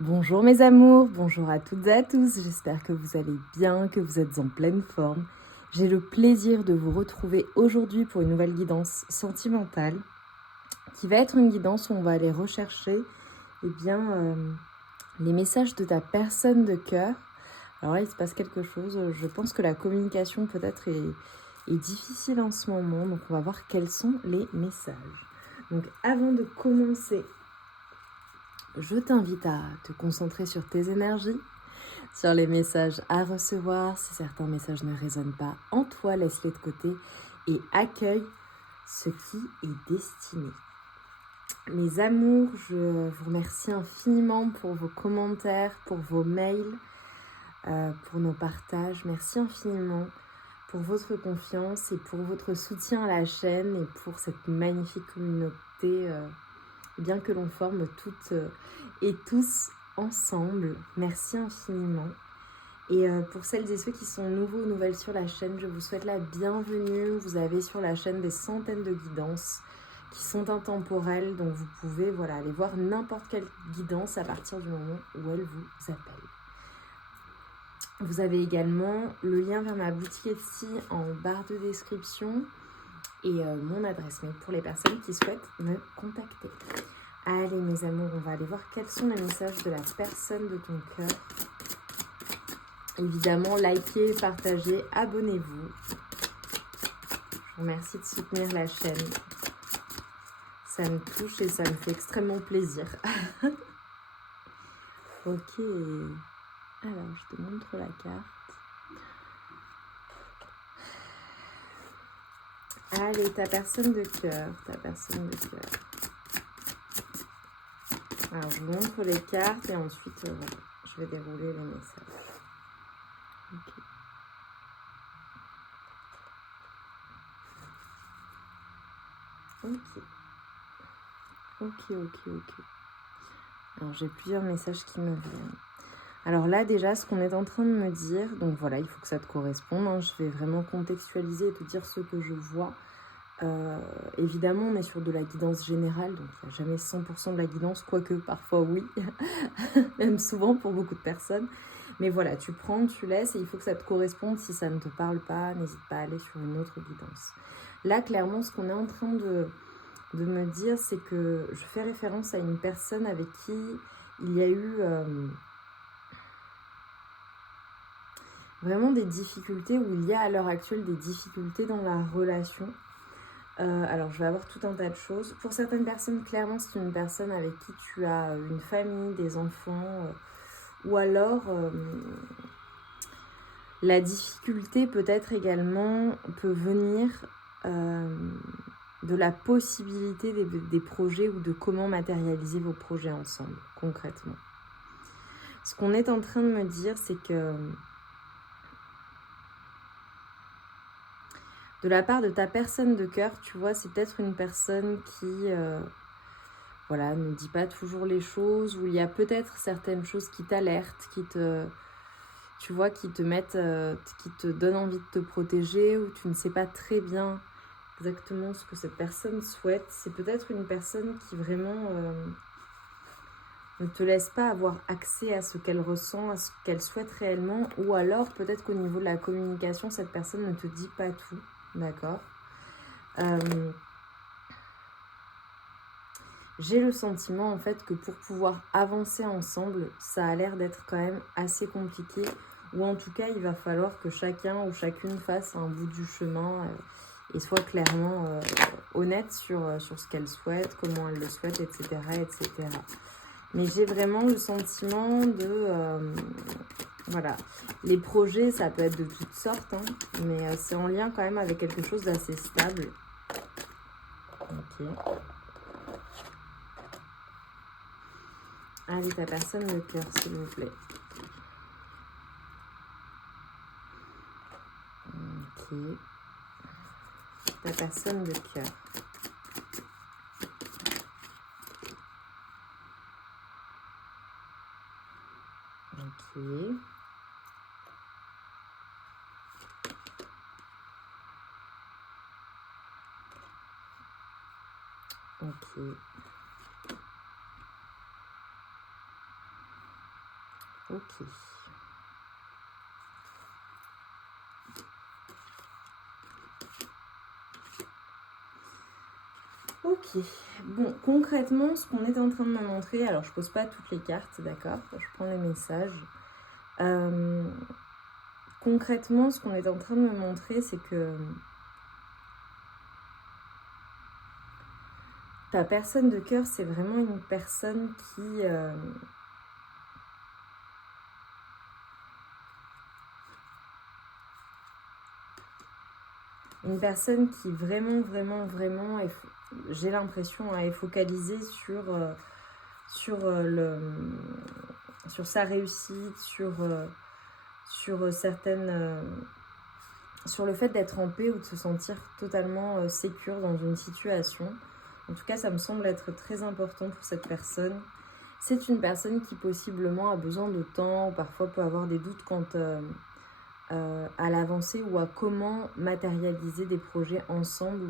Bonjour mes amours, bonjour à toutes et à tous, j'espère que vous allez bien, que vous êtes en pleine forme. J'ai le plaisir de vous retrouver aujourd'hui pour une nouvelle guidance sentimentale qui va être une guidance où on va aller rechercher les messages de ta personne de cœur. Alors là il se passe quelque chose, je pense que la communication peut-être est difficile en ce moment, donc on va voir quels sont les messages. Donc avant de commencer, je t'invite à te concentrer sur tes énergies, sur les messages à recevoir. Si certains messages ne résonnent pas en toi, laisse-les de côté et accueille ce qui est destiné. Mes amours, je vous remercie infiniment pour vos commentaires, pour vos mails, pour nos partages. Merci infiniment pour votre confiance et pour votre soutien à la chaîne et pour cette magnifique communauté bien que l'on forme toutes et tous ensemble. Merci infiniment. Et pour celles et ceux qui sont nouveaux ou nouvelles sur la chaîne, je vous souhaite la bienvenue. Vous avez sur la chaîne des centaines de guidances qui sont intemporelles, donc vous pouvez aller voir n'importe quelle guidance à partir du moment où elle vous appelle. Vous avez également le lien vers ma boutique Etsy en barre de description et mon adresse mail pour les personnes qui souhaitent me contacter. Allez mes amours, on va aller voir quels sont les messages de la personne de ton cœur. Évidemment, likez, partagez, abonnez-vous. Je vous remercie de soutenir la chaîne. Ça me touche et ça me fait extrêmement plaisir. Ok. Alors, je te montre la carte. Allez, ta personne de cœur, Alors, je vous montre les cartes et ensuite, je vais dérouler les messages. Ok. Alors, j'ai plusieurs messages qui me viennent. Alors là, déjà, ce qu'on est en train de me dire, donc voilà, il faut que ça te corresponde. Hein, je vais vraiment contextualiser et te dire ce que je vois. Évidemment, on est sur de la guidance générale, donc il n'y a jamais 100% de la guidance, quoique parfois oui, même souvent pour beaucoup de personnes. Mais voilà, tu prends, tu laisses et il faut que ça te corresponde. Si ça ne te parle pas, n'hésite pas à aller sur une autre guidance. Là, clairement, ce qu'on est en train de me dire, c'est que je fais référence à une personne avec qui il y a eu vraiment des difficultés, où il y a à l'heure actuelle des difficultés dans la relation. Alors, je vais avoir tout un tas de choses. Pour certaines personnes, clairement, c'est une personne avec qui tu as une famille, des enfants, ou alors la difficulté peut-être également peut venir de la possibilité des projets ou de comment matérialiser vos projets ensemble, concrètement. Ce qu'on est en train de me dire, c'est que de la part de ta personne de cœur, tu vois, c'est peut-être une personne qui ne dit pas toujours les choses, où il y a peut-être certaines choses qui t'alertent, qui te mettent, qui te donnent envie de te protéger, ou tu ne sais pas très bien exactement ce que cette personne souhaite. C'est peut-être une personne qui vraiment ne te laisse pas avoir accès à ce qu'elle ressent, à ce qu'elle souhaite réellement, ou alors peut-être qu'au niveau de la communication, cette personne ne te dit pas tout, d'accord ? J'ai le sentiment en fait que pour pouvoir avancer ensemble, ça a l'air d'être quand même assez compliqué, ou en tout cas il va falloir que chacun ou chacune fasse un bout du chemin et soit clairement honnête sur ce qu'elle souhaite, comment elle le souhaite, etc. Mais j'ai vraiment le sentiment de... les projets, ça peut être de toutes sortes, hein, mais c'est en lien quand même avec quelque chose d'assez stable. Ok. Allez, ta personne de cœur, s'il vous plaît. Ok. Ta personne de cœur. Ok. Ok. Ok. Ok, bon, concrètement, ce qu'on est en train de me montrer, alors je pose pas toutes les cartes, d'accord, je prends les messages. Concrètement, ce qu'on est en train de me montrer, c'est que ta personne de cœur, c'est vraiment une personne qui... une personne qui vraiment, j'ai l'impression, est focalisée sur sa réussite, sur certaines... sur le fait d'être en paix ou de se sentir totalement sécure dans une situation. En tout cas, ça me semble être très important pour cette personne. C'est une personne qui possiblement a besoin de temps, ou parfois peut avoir des doutes quant à l'avancée ou à comment matérialiser des projets ensemble,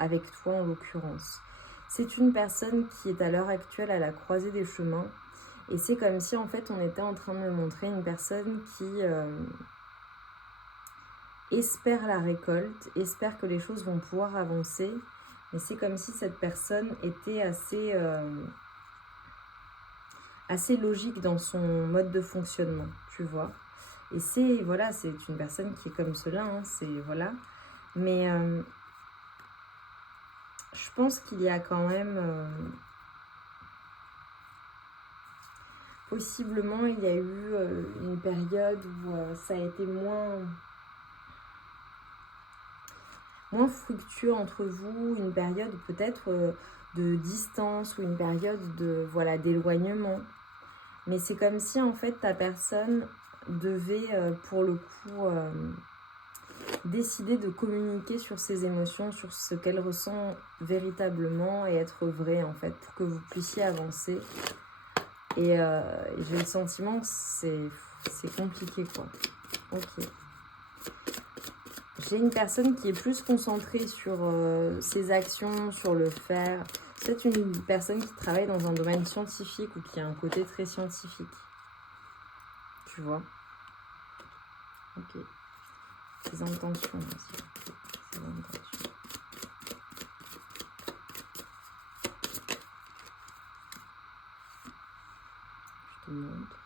avec toi en l'occurrence. C'est une personne qui est à l'heure actuelle à la croisée des chemins. Et c'est comme si en fait on était en train de me montrer une personne qui... espère la récolte, espère que les choses vont pouvoir avancer, mais c'est comme si cette personne était assez logique dans son mode de fonctionnement, tu vois. Et c'est, voilà, c'est une personne qui est comme cela, hein, c'est, voilà. Mais je pense qu'il y a quand même... possiblement, il y a eu une période où ça a été moins fructueux entre vous, une période peut-être de distance ou une période de d'éloignement. Mais c'est comme si en fait ta personne devait pour le coup décider de communiquer sur ses émotions, sur ce qu'elle ressent véritablement et être vraie en fait pour que vous puissiez avancer. Et j'ai le sentiment que c'est compliqué quoi. Ok. J'ai une personne qui est plus concentrée sur ses actions, sur le faire. C'est une personne qui travaille dans un domaine scientifique ou qui a un côté très scientifique. Tu vois? Ok. Ses intentions aussi. Ses intentions. Je te montre.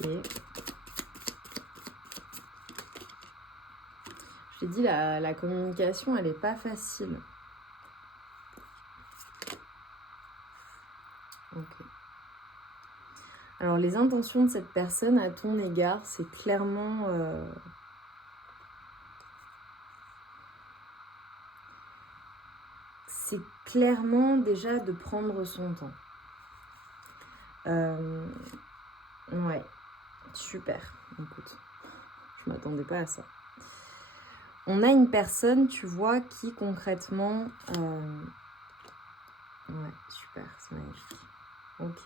Ok. Je t'ai dit, la communication, elle n'est pas facile. Ok. Alors, les intentions de cette personne à ton égard, c'est clairement... c'est clairement déjà de prendre son temps. Ouais, super. Écoute, je m'attendais pas à ça. On a une personne, tu vois, qui concrètement... Ouais, super, c'est magnifique. Ok.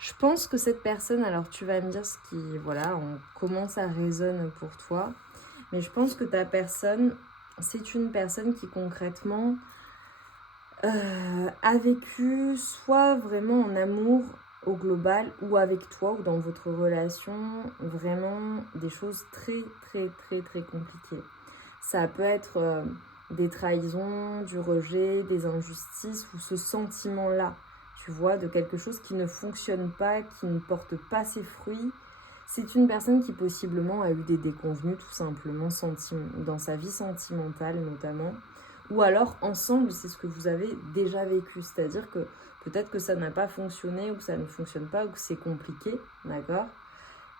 Je pense que cette personne, alors tu vas me dire ce qui... Voilà, comment ça résonne pour toi. Mais je pense que ta personne, c'est une personne qui concrètement a vécu soit vraiment en amour au global ou avec toi ou dans votre relation, vraiment des choses très compliquées. Ça peut être des trahisons, du rejet, des injustices ou ce sentiment-là, tu vois, de quelque chose qui ne fonctionne pas, qui ne porte pas ses fruits. C'est une personne qui possiblement a eu des déconvenues tout simplement dans sa vie sentimentale notamment. Ou alors ensemble, c'est ce que vous avez déjà vécu. C'est-à-dire que peut-être que ça n'a pas fonctionné ou que ça ne fonctionne pas ou que c'est compliqué, d'accord?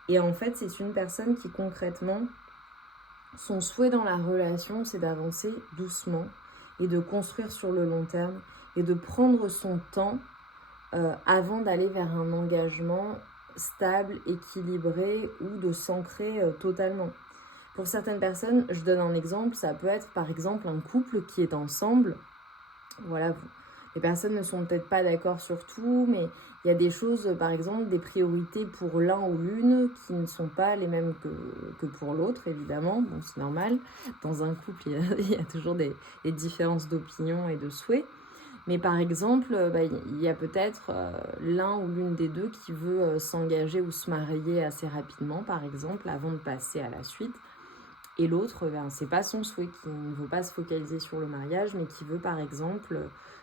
Et en fait, c'est une personne qui concrètement, son souhait dans la relation, c'est d'avancer doucement et de construire sur le long terme et de prendre son temps avant d'aller vers un engagement stable, équilibré ou de s'ancrer totalement. Pour certaines personnes, je donne un exemple, ça peut être par exemple un couple qui est ensemble. Voilà, Les personnes ne sont peut-être pas d'accord sur tout, mais il y a des choses, par exemple, des priorités pour l'un ou l'une qui ne sont pas les mêmes que pour l'autre, évidemment. Bon, c'est normal. Dans un couple, il y a toujours des différences d'opinion et de souhaits. Mais par exemple, il y a peut-être l'un ou l'une des deux qui veut s'engager ou se marier assez rapidement, par exemple, avant de passer à la suite. Et l'autre, c'est pas son souhait, qui ne veut pas se focaliser sur le mariage, mais qui veut par exemple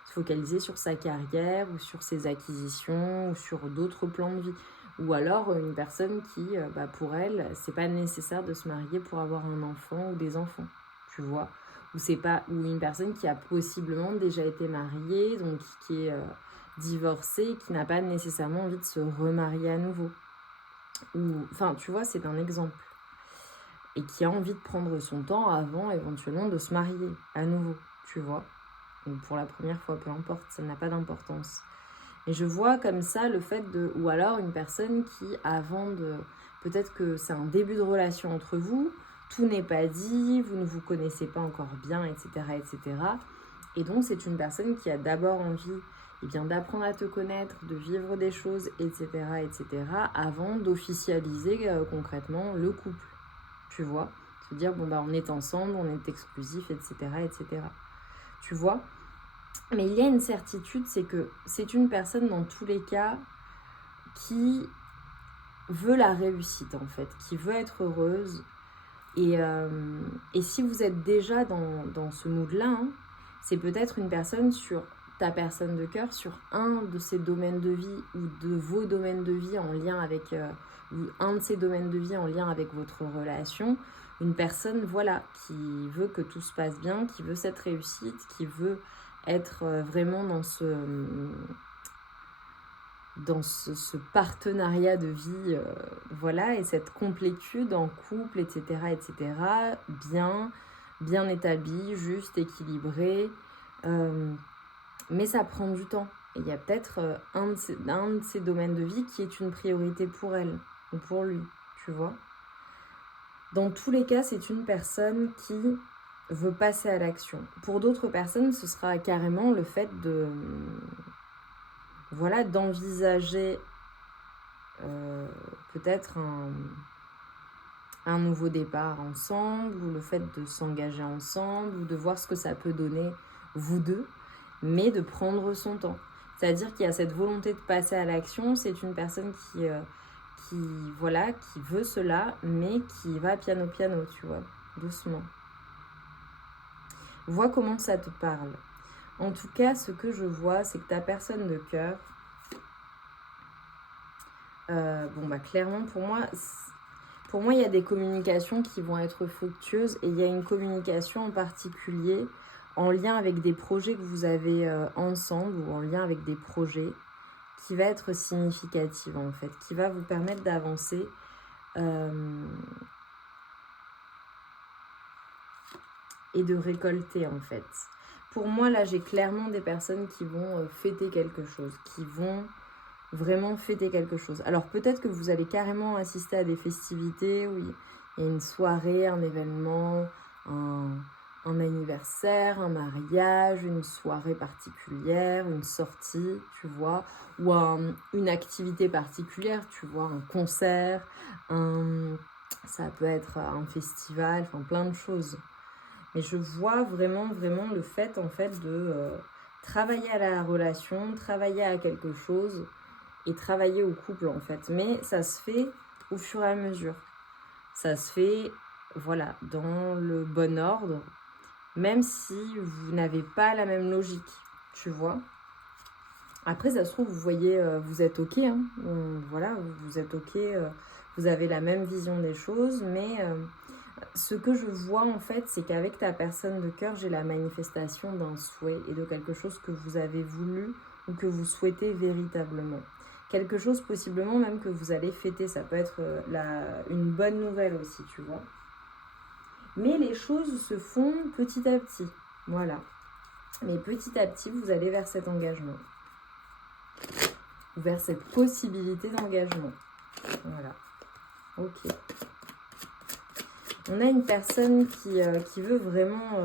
se focaliser sur sa carrière ou sur ses acquisitions ou sur d'autres plans de vie. Ou alors une personne qui, pour elle, c'est pas nécessaire de se marier pour avoir un enfant ou des enfants, tu vois. Ou une personne qui a possiblement déjà été mariée, donc qui est divorcée, qui n'a pas nécessairement envie de se remarier à nouveau. Enfin, tu vois, c'est un exemple. Et qui a envie de prendre son temps avant éventuellement de se marier à nouveau, tu vois. Ou pour la première fois, peu importe, ça n'a pas d'importance. Et je vois comme ça le fait de... Ou alors une personne qui, avant de... Peut-être que c'est un début de relation entre vous, tout n'est pas dit, vous ne vous connaissez pas encore bien, etc. etc. Et donc c'est une personne qui a d'abord envie d'apprendre à te connaître, de vivre des choses, etc. etc. avant d'officialiser concrètement le couple. Tu vois, se dire, on est ensemble, on est exclusif, etc., etc. Tu vois. Mais il y a une certitude, c'est que c'est une personne, dans tous les cas, qui veut la réussite, en fait, qui veut être heureuse. Et si vous êtes déjà dans ce mood-là, c'est peut-être une personne sur ta personne de cœur, sur un de ces domaines de vie ou de vos domaines de vie en lien avec... ou un de ces domaines de vie en lien avec votre relation, une personne, voilà, qui veut que tout se passe bien, qui veut cette réussite, qui veut être vraiment dans ce partenariat de vie, voilà, et cette complétude en couple, etc., etc., bien établi, juste, équilibré, mais ça prend du temps. Et il y a peut-être un de ces domaines de vie qui est une priorité pour elle ou pour lui, tu vois. Dans tous les cas, c'est une personne qui veut passer à l'action. Pour d'autres personnes, ce sera carrément le fait de... Voilà, d'envisager peut-être un nouveau départ ensemble, ou le fait de s'engager ensemble, ou de voir ce que ça peut donner, vous deux, mais de prendre son temps. C'est-à-dire qu'il y a cette volonté de passer à l'action, c'est une personne qui veut cela, mais qui va piano, tu vois, doucement. Vois comment ça te parle. En tout cas, ce que je vois, c'est que ta personne de cœur, clairement, pour moi, il y a des communications qui vont être fructueuses et il y a une communication en particulier en lien avec des projets que vous avez ensemble ou en lien avec des projets qui va être significative en fait, qui va vous permettre d'avancer et de récolter en fait. Pour moi, là, j'ai clairement des personnes qui vont fêter quelque chose, qui vont vraiment fêter quelque chose. Alors peut-être que vous allez carrément assister à des festivités où il y a une soirée, un événement, un anniversaire, un mariage, une soirée particulière, une sortie, tu vois, ou une activité particulière, tu vois, un concert, ça peut être un festival, enfin plein de choses. Mais je vois vraiment le fait en fait de travailler à la relation, travailler à quelque chose et travailler au couple en fait. Mais ça se fait au fur et à mesure. Ça se fait, voilà, dans le bon ordre, même si vous n'avez pas la même logique, tu vois. Après, ça se trouve, vous voyez, vous êtes ok, hein. Voilà, vous êtes ok, vous avez la même vision des choses, mais ce que je vois en fait, c'est qu'avec ta personne de cœur, j'ai la manifestation d'un souhait et de quelque chose que vous avez voulu ou que vous souhaitez véritablement. Quelque chose possiblement même que vous allez fêter, ça peut être une bonne nouvelle aussi, tu vois. Mais les choses se font petit à petit, voilà. Mais petit à petit, vous allez vers cet engagement. Vers cette possibilité d'engagement. Voilà. Ok. On a une personne qui veut vraiment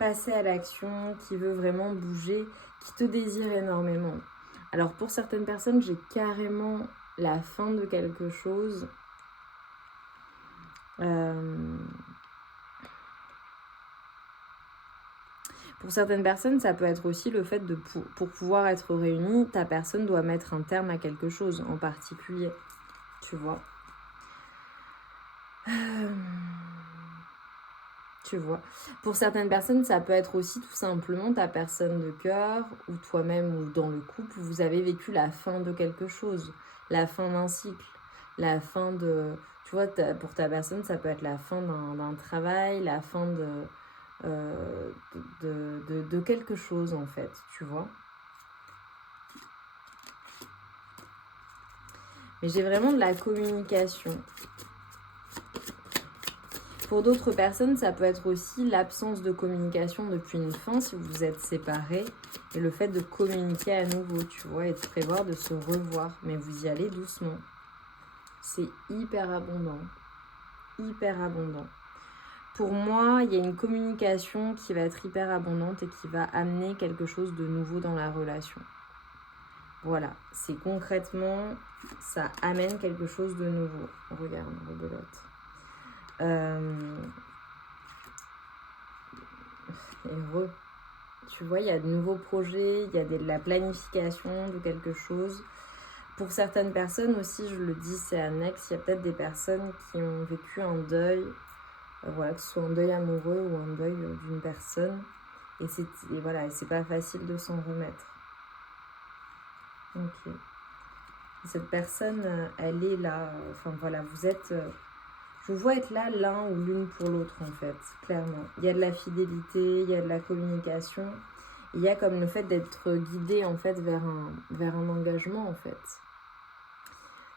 passer à l'action, qui veut vraiment bouger, qui te désire énormément. Alors pour certaines personnes, j'ai carrément la fin de quelque chose. Pour certaines personnes, ça peut être aussi le fait de, pour pouvoir être réunis, ta personne doit mettre un terme à quelque chose en particulier, tu vois. Tu vois. Pour certaines personnes, ça peut être aussi tout simplement ta personne de cœur ou toi-même ou dans le couple, vous avez vécu la fin de quelque chose, la fin d'un cycle, la fin de... Tu vois, pour ta personne, ça peut être la fin d'un travail, la fin de quelque chose en fait, tu vois. Mais j'ai vraiment de la communication. Pour d'autres personnes, ça peut être aussi l'absence de communication depuis une fin si vous vous êtes séparés et le fait de communiquer à nouveau, tu vois, et de prévoir de se revoir. Mais vous y allez doucement. C'est hyper abondant. Hyper abondant. Pour moi, il y a une communication qui va être hyper abondante et qui va amener quelque chose de nouveau dans la relation. Voilà, c'est concrètement, ça amène quelque chose de nouveau. Regarde, rebelote. Heureux. Tu vois, il y a de nouveaux projets, il y a de la planification de quelque chose. Pour certaines personnes aussi, je le dis, c'est annexe, il y a peut-être des personnes qui ont vécu un deuil, voilà, que ce soit un deuil amoureux ou un deuil d'une personne. Et voilà, c'est pas facile de s'en remettre. Ok. Cette personne, elle est là, enfin voilà, vous êtes... je vois être là l'un ou l'une pour l'autre en fait, clairement. Il y a de la fidélité, il y a de la communication. Il y a comme le fait d'être guidé en fait vers un engagement en fait.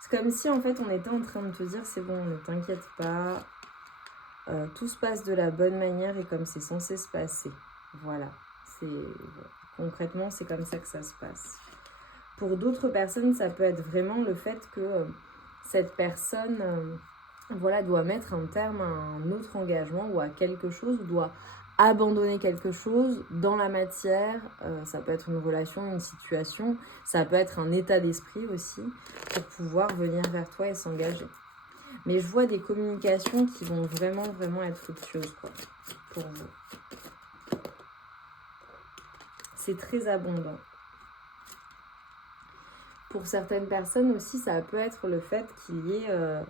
C'est comme si en fait on était en train de te dire c'est bon, ne t'inquiète pas, tout se passe de la bonne manière et comme c'est censé se passer. Voilà, concrètement c'est comme ça que ça se passe. Pour d'autres personnes, ça peut être vraiment le fait que cette personne voilà, doit mettre un terme à un autre engagement ou à quelque chose, ou doit abandonner quelque chose dans la matière. Ça peut être une relation, une situation, ça peut être un état d'esprit aussi, pour pouvoir venir vers toi et s'engager. Mais je vois des communications qui vont vraiment, vraiment être fructueuses quoi, pour vous. C'est très abondant. Pour certaines personnes aussi, ça peut être le fait qu'il y ait...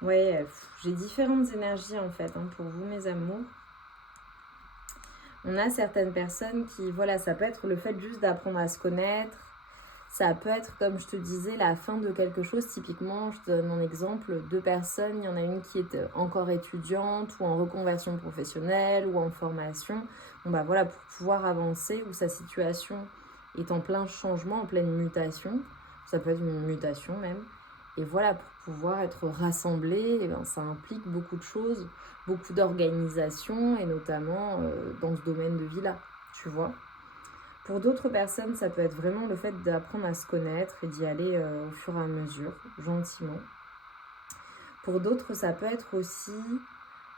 ouais, j'ai différentes énergies en fait, hein, pour vous mes amours. On a certaines personnes qui, voilà, ça peut être le fait juste d'apprendre à se connaître. Ça peut être, comme je te disais, la fin de quelque chose. Typiquement, je te donne mon exemple, 2 personnes, il y en a une qui est encore étudiante ou en reconversion professionnelle ou en formation. Bon bah voilà, pour pouvoir avancer, ou sa situation est en plein changement, en pleine mutation. Ça peut être une mutation même. Et voilà, pour pouvoir être rassemblés, eh ben, ça implique beaucoup de choses, beaucoup d'organisation, et notamment dans ce domaine de vie-là, tu vois. Pour d'autres personnes, ça peut être vraiment le fait d'apprendre à se connaître et d'y aller au fur et à mesure, gentiment. Pour d'autres, ça peut être aussi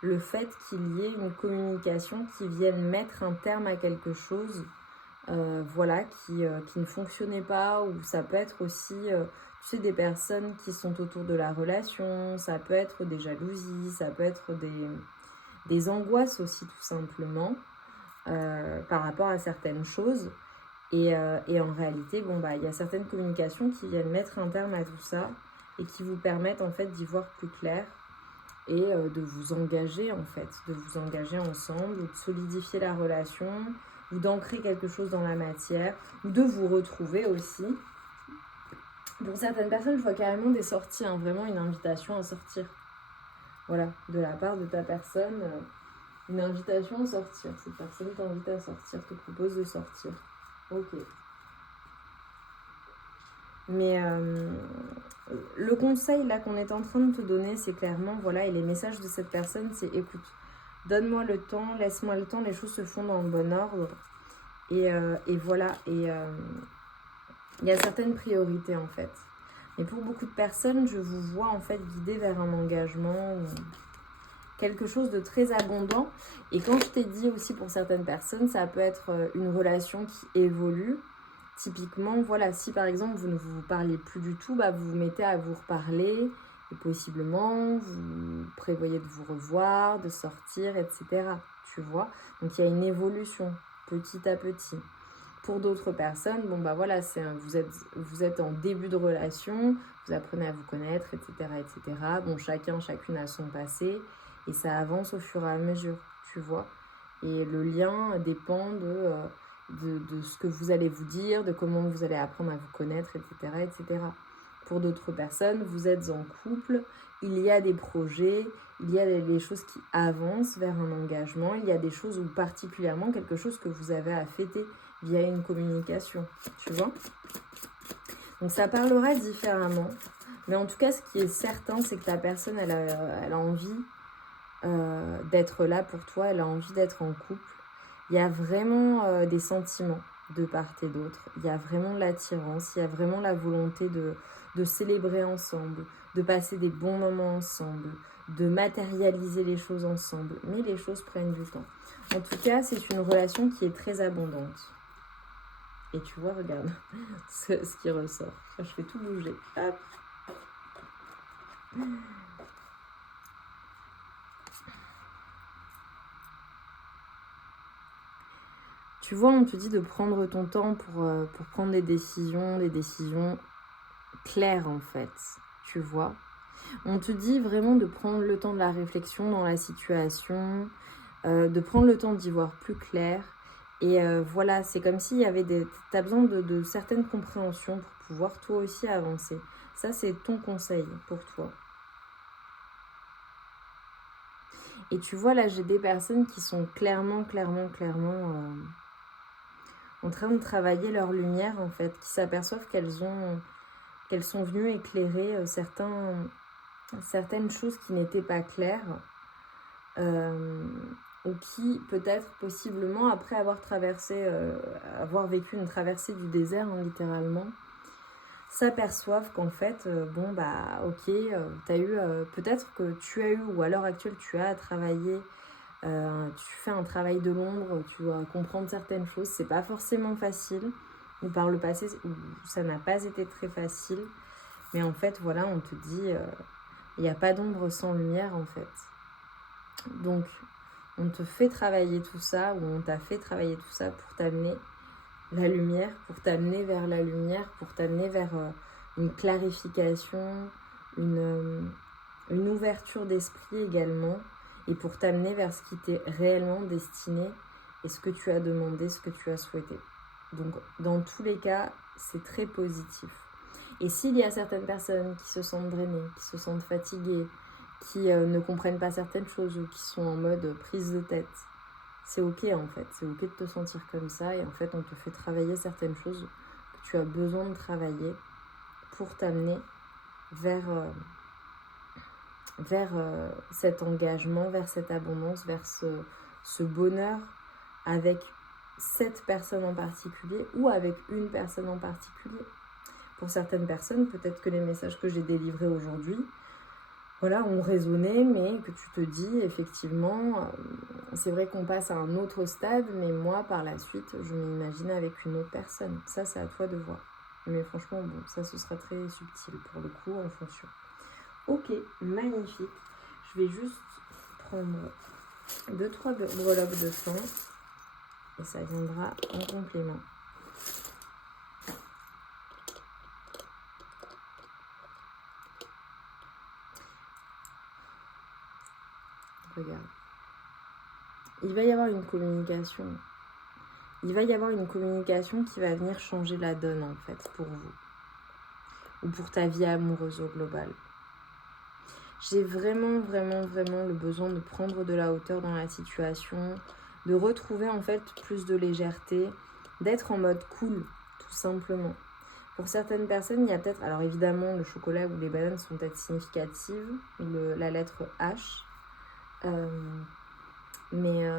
le fait qu'il y ait une communication qui vienne mettre un terme à quelque chose, voilà, qui ne fonctionnait pas, ou ça peut être aussi, tu sais, des personnes qui sont autour de la relation, ça peut être des jalousies, ça peut être des angoisses aussi tout simplement, par rapport à certaines choses. Et en réalité, bon, bah, il y a certaines communications qui viennent mettre un terme à tout ça et qui vous permettent en fait d'y voir plus clair et de vous engager en fait, de vous engager ensemble, ou de solidifier la relation, ou d'ancrer quelque chose dans la matière, ou de vous retrouver aussi. Pour certaines personnes, je vois carrément des sorties, hein, vraiment une invitation à sortir. Voilà, de la part de ta personne, une invitation à sortir. Cette personne t'invite à sortir, te propose de sortir. Ok. Mais le conseil là qu'on est en train de te donner, c'est clairement, voilà, et les messages de cette personne, c'est écoute, donne-moi le temps, laisse-moi le temps, les choses se font dans le bon ordre. Et voilà, et il y a certaines priorités en fait. Mais pour beaucoup de personnes, je vous vois en fait guidée vers un engagement quelque chose de très abondant. Et quand je t'ai dit aussi pour certaines personnes, ça peut être une relation qui évolue. Typiquement, voilà, si par exemple vous ne vous parlez plus du tout, bah, vous vous mettez à vous reparler et possiblement vous prévoyez de vous revoir, de sortir, etc. Tu vois? Donc il y a une évolution petit à petit. Pour d'autres personnes, bon bah voilà, vous êtes en début de relation, vous apprenez à vous connaître, etc., etc. Bon, chacune a son passé et ça avance au fur et à mesure, tu vois. Et le lien dépend de ce que vous allez vous dire, de comment vous allez apprendre à vous connaître, etc., etc. Pour d'autres personnes, vous êtes en couple, il y a des projets, il y a des choses qui avancent vers un engagement, il y a des choses ou particulièrement quelque chose que vous avez à fêter via une communication, tu vois. Donc ça parlera différemment, mais en tout cas, ce qui est certain, c'est que la personne, elle a envie d'être là pour toi, elle a envie d'être en couple. Il y a vraiment des sentiments de part et d'autre, il y a vraiment de l'attirance, il y a vraiment la volonté de célébrer ensemble, de passer des bons moments ensemble, de matérialiser les choses ensemble, mais les choses prennent du temps. En tout cas, c'est une relation qui est très abondante. Et tu vois, regarde ce qui ressort. Je fais tout bouger. Hop. Tu vois, on te dit de prendre ton temps pour prendre des décisions claires en fait. Tu vois. On te dit vraiment de prendre le temps de la réflexion dans la situation, de prendre le temps d'y voir plus clair. Et voilà, c'est comme s'il y avait t'as besoin de certaines compréhensions pour pouvoir toi aussi avancer. Ça, c'est ton conseil pour toi. Et tu vois, là, j'ai des personnes qui sont clairement en train de travailler leur lumière, en fait, qui s'aperçoivent qu'elles sont venues éclairer certaines choses qui n'étaient pas claires, ou qui, peut-être, possiblement, après avoir vécu une traversée du désert, hein, littéralement, s'aperçoivent qu'en fait, bon, bah, ok, t'as eu, peut-être que tu as eu, ou à l'heure actuelle, tu as travaillé, tu fais un travail de l'ombre, tu dois comprendre certaines choses, c'est pas forcément facile, ou par le passé, ça n'a pas été très facile, mais en fait, voilà, on te dit, il n'y a pas d'ombre sans lumière, en fait. Donc, on te fait travailler tout ça, ou on t'a fait travailler tout ça pour t'amener la lumière, pour t'amener vers la lumière, pour t'amener vers une clarification, une ouverture d'esprit également, et pour t'amener vers ce qui t'est réellement destiné et ce que tu as demandé, ce que tu as souhaité. Donc, dans tous les cas, c'est très positif. Et s'il y a certaines personnes qui se sentent drainées, qui se sentent fatiguées, qui ne comprennent pas certaines choses ou qui sont en mode prise de tête, c'est ok en fait, c'est ok de te sentir comme ça et en fait on te fait travailler certaines choses que tu as besoin de travailler pour t'amener vers cet engagement, vers cette abondance, vers ce bonheur avec cette personne en particulier ou avec une personne en particulier. Pour certaines personnes, peut-être que les messages que j'ai délivrés aujourd'hui, voilà, ont résonné, mais que tu te dis, effectivement, c'est vrai qu'on passe à un autre stade, mais moi, par la suite, je m'imagine avec une autre personne. Ça, c'est à toi de voir. Mais franchement, bon, ça, ce sera très subtil pour le coup, en fonction. Ok, magnifique. Je vais juste prendre 2-3 breloques de sang et ça viendra en complément. Regarde. Il va y avoir une communication. Il va y avoir une communication qui va venir changer la donne, en fait, pour vous. Ou pour ta vie amoureuse au global. J'ai vraiment le besoin de prendre de la hauteur dans la situation, de retrouver, en fait, plus de légèreté, d'être en mode cool, tout simplement. Pour certaines personnes, il y a peut-être... Alors, évidemment, le chocolat ou les bananes sont peut-être significatives, la lettre H. Mais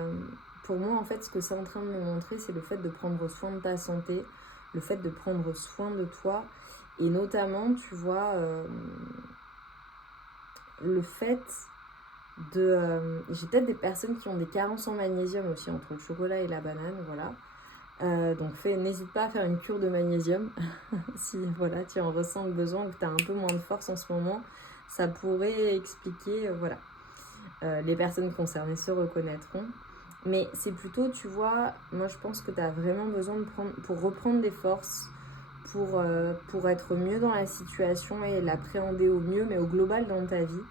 pour moi, en fait, ce que c'est en train de me montrer, c'est le fait de prendre soin de ta santé, le fait de prendre soin de toi, et notamment, tu vois, le fait J'ai peut-être des personnes qui ont des carences en magnésium aussi, entre le chocolat et la banane, voilà. Donc n'hésite pas à faire une cure de magnésium si voilà, tu en ressens le besoin ou que tu as un peu moins de force en ce moment. Ça pourrait expliquer, voilà. Les personnes concernées se reconnaîtront. Mais c'est plutôt, tu vois, moi je pense que tu as vraiment besoin pour reprendre des forces, pour être mieux dans la situation et l'appréhender au mieux, mais au global dans ta vie.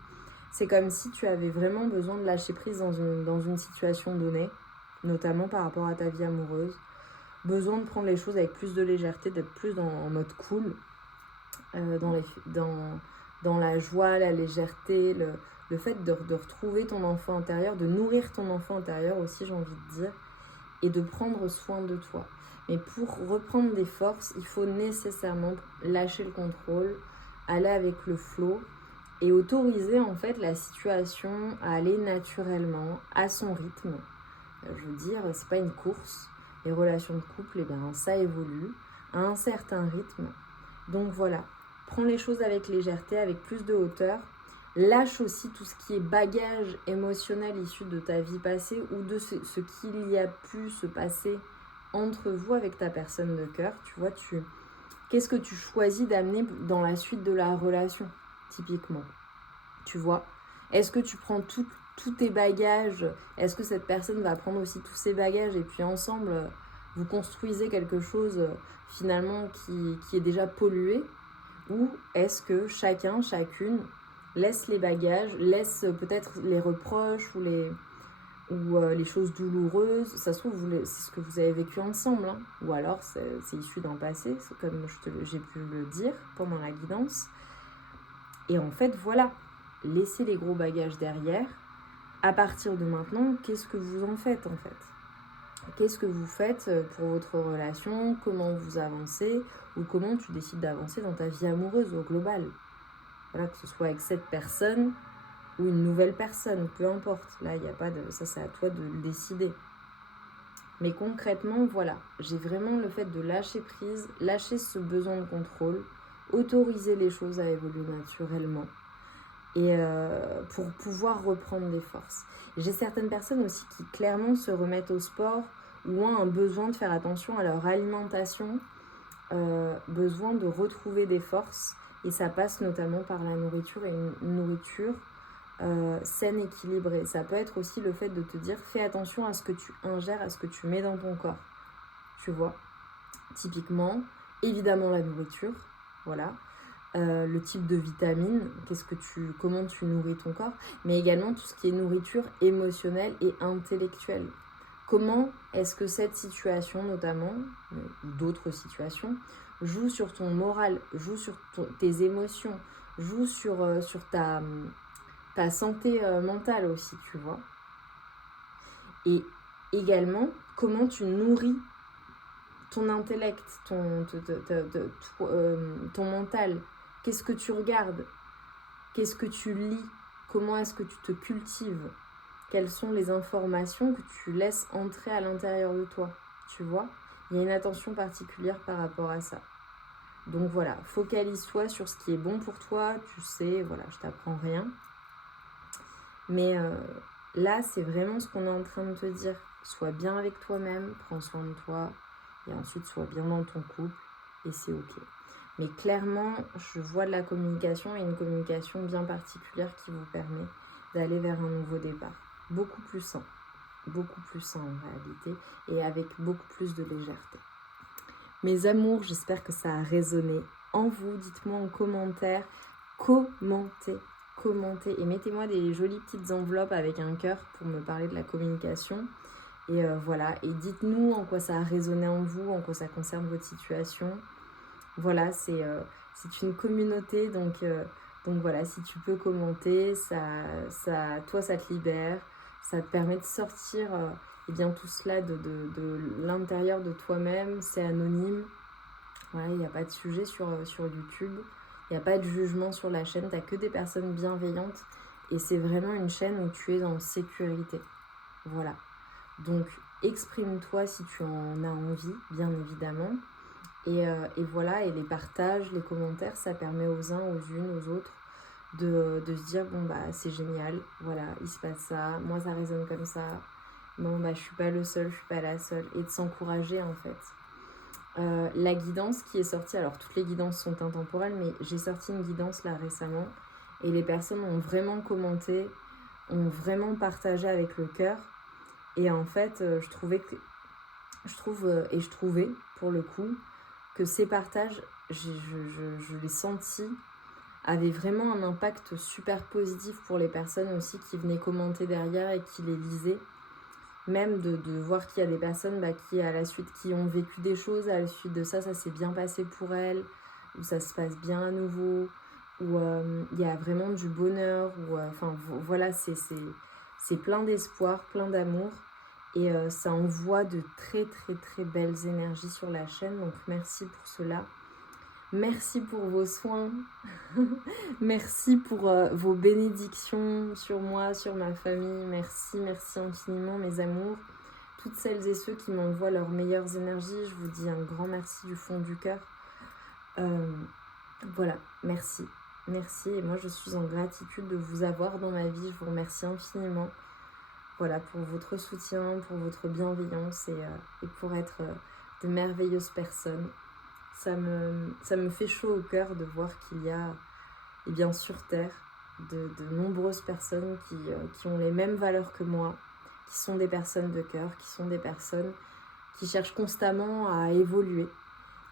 C'est comme si tu avais vraiment besoin de lâcher prise dans une situation donnée, notamment par rapport à ta vie amoureuse. Besoin de prendre les choses avec plus de légèreté, d'être plus en mode cool, dans la joie, la légèreté, le fait de retrouver ton enfant intérieur, de nourrir ton enfant intérieur aussi, j'ai envie de dire, et de prendre soin de toi. Mais pour reprendre des forces, il faut nécessairement lâcher le contrôle, aller avec le flow et autoriser en fait la situation à aller naturellement, à son rythme. Je veux dire, c'est pas une course. Les relations de couple, eh bien, ça évolue à un certain rythme. Donc voilà, prends les choses avec légèreté, avec plus de hauteur. Lâche aussi tout ce qui est bagage émotionnel issu de ta vie passée ou de ce qu'il y a pu se passer entre vous avec ta personne de cœur. Tu vois, qu'est-ce que tu choisis d'amener dans la suite de la relation, typiquement? Tu vois, est-ce que tu prends tous tes bagages? Est-ce que cette personne va prendre aussi tous ses bagages et puis ensemble, vous construisez quelque chose finalement qui est déjà pollué? Ou est-ce que chacun, chacune laisse les bagages, laisse peut-être les reproches ou les choses douloureuses? Ça se trouve, c'est ce que vous avez vécu ensemble, hein? Ou alors c'est issu d'un passé, comme j'ai pu le dire pendant la guidance. Et en fait, voilà, laissez les gros bagages derrière. À partir de maintenant, qu'est-ce que vous en faites en fait? Qu'est-ce que vous faites pour votre relation? Comment vous avancez? Ou comment tu décides d'avancer dans ta vie amoureuse au global? Voilà, que ce soit avec cette personne ou une nouvelle personne, peu importe. Là, il n'y a pas de... Ça, c'est à toi de le décider. Mais concrètement, voilà, j'ai vraiment le fait de lâcher prise, lâcher ce besoin de contrôle, autoriser les choses à évoluer naturellement et pour pouvoir reprendre des forces. J'ai certaines personnes aussi qui clairement se remettent au sport ou ont un besoin de faire attention à leur alimentation, besoin de retrouver des forces, et ça passe notamment par la nourriture et une nourriture saine, équilibrée. Ça peut être aussi le fait de te dire fais attention à ce que tu ingères, à ce que tu mets dans ton corps, tu vois. Typiquement, évidemment la nourriture, voilà. Le type de vitamines, comment tu nourris ton corps, mais également tout ce qui est nourriture émotionnelle et intellectuelle. Comment est-ce que cette situation notamment, ou d'autres situations, joue sur ton moral, joue sur tes émotions, joue sur ta santé mentale aussi, tu vois. Et également, comment tu nourris ton intellect, ton mental. Qu'est-ce que tu regardes? Qu'est-ce que tu lis? Comment est-ce que tu te cultives? Quelles sont les informations que tu laisses entrer à l'intérieur de toi? Tu vois, il y a une attention particulière par rapport à ça. Donc voilà, focalise-toi sur ce qui est bon pour toi. Tu sais, voilà, je t'apprends rien. Mais là, c'est vraiment ce qu'on est en train de te dire. Sois bien avec toi-même, prends soin de toi. Et ensuite, sois bien dans ton couple. Et c'est ok. Mais clairement, je vois de la communication et une communication bien particulière qui vous permet d'aller vers un nouveau départ. Beaucoup plus sain en réalité et avec beaucoup plus de légèreté. Mes amours, j'espère que ça a résonné en vous. Dites-moi en commentaire, commentez et mettez-moi des jolies petites enveloppes avec un cœur pour me parler de la communication. Et voilà, et dites-nous en quoi ça a résonné en vous, en quoi ça concerne votre situation. Voilà, c'est une communauté, donc voilà, si tu peux commenter, toi ça te libère, ça te permet de sortir et bien tout cela de l'intérieur de toi-même, c'est anonyme. Voilà, il n'y a pas de sujet sur YouTube, il n'y a pas de jugement sur la chaîne, tu n'as que des personnes bienveillantes et c'est vraiment une chaîne où tu es en sécurité. Voilà, donc exprime-toi si tu en as envie, bien évidemment. Et voilà, et les partages, les commentaires, ça permet aux uns, aux unes, aux autres de se dire bon bah c'est génial, voilà, il se passe ça, moi ça résonne comme ça, non bah je suis pas le seul, je suis pas la seule, et de s'encourager en fait. La guidance qui est sortie, alors toutes les guidances sont intemporelles, mais j'ai sorti une guidance là récemment, et les personnes ont vraiment commenté, ont vraiment partagé avec le cœur, et en fait je trouvais pour le coup que ces partages, je l'ai senti, avaient vraiment un impact super positif pour les personnes aussi qui venaient commenter derrière et qui les lisaient. Même de voir qu'il y a des personnes qui, à la suite, qui ont vécu des choses, à la suite de ça, ça s'est bien passé pour elles, ou ça se passe bien à nouveau, ou il y a vraiment du bonheur, ou voilà, c'est plein d'espoir, plein d'amour, et ça envoie de très très très belles énergies sur la chaîne, donc merci pour cela. Merci pour vos soins, merci pour vos bénédictions sur moi, sur ma famille, merci infiniment mes amours. Toutes celles et ceux qui m'envoient leurs meilleures énergies, je vous dis un grand merci du fond du cœur. Voilà, merci, et moi je suis en gratitude de vous avoir dans ma vie, je vous remercie infiniment. Voilà, pour votre soutien, pour votre bienveillance et pour être de merveilleuses personnes. Ça me fait chaud au cœur de voir qu'il y a, et bien sur Terre, de nombreuses personnes qui ont les mêmes valeurs que moi, qui sont des personnes de cœur, qui sont des personnes qui cherchent constamment à évoluer,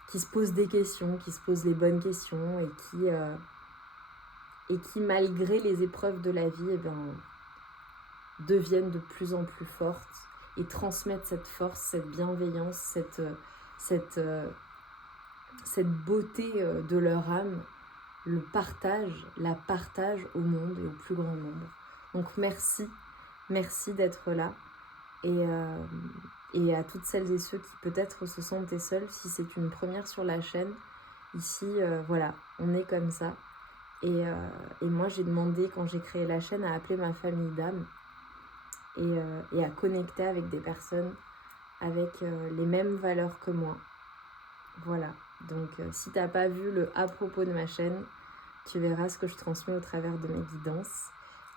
qui se posent des questions, qui se posent les bonnes questions et qui malgré les épreuves de la vie, deviennent de plus en plus fortes et transmettent cette force, cette bienveillance, cette beauté de leur âme, la partagent au monde et au plus grand nombre. Donc merci d'être là, et à toutes celles et ceux qui peut-être se sentaient seuls, si c'est une première sur la chaîne, ici voilà, on est comme ça, et moi j'ai demandé quand j'ai créé la chaîne à appeler ma famille d'âme, et à connecter avec des personnes avec les mêmes valeurs que moi. Voilà, donc si t'as pas vu le à propos de ma chaîne, tu verras ce que je transmets au travers de mes guidances.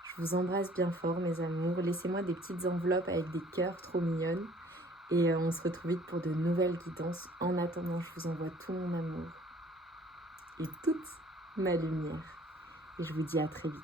Je vous embrasse bien fort mes amours, laissez-moi des petites enveloppes avec des cœurs trop mignonnes, et on se retrouve vite pour de nouvelles guidances. En attendant, je vous envoie tout mon amour et toute ma lumière, et je vous dis à très vite.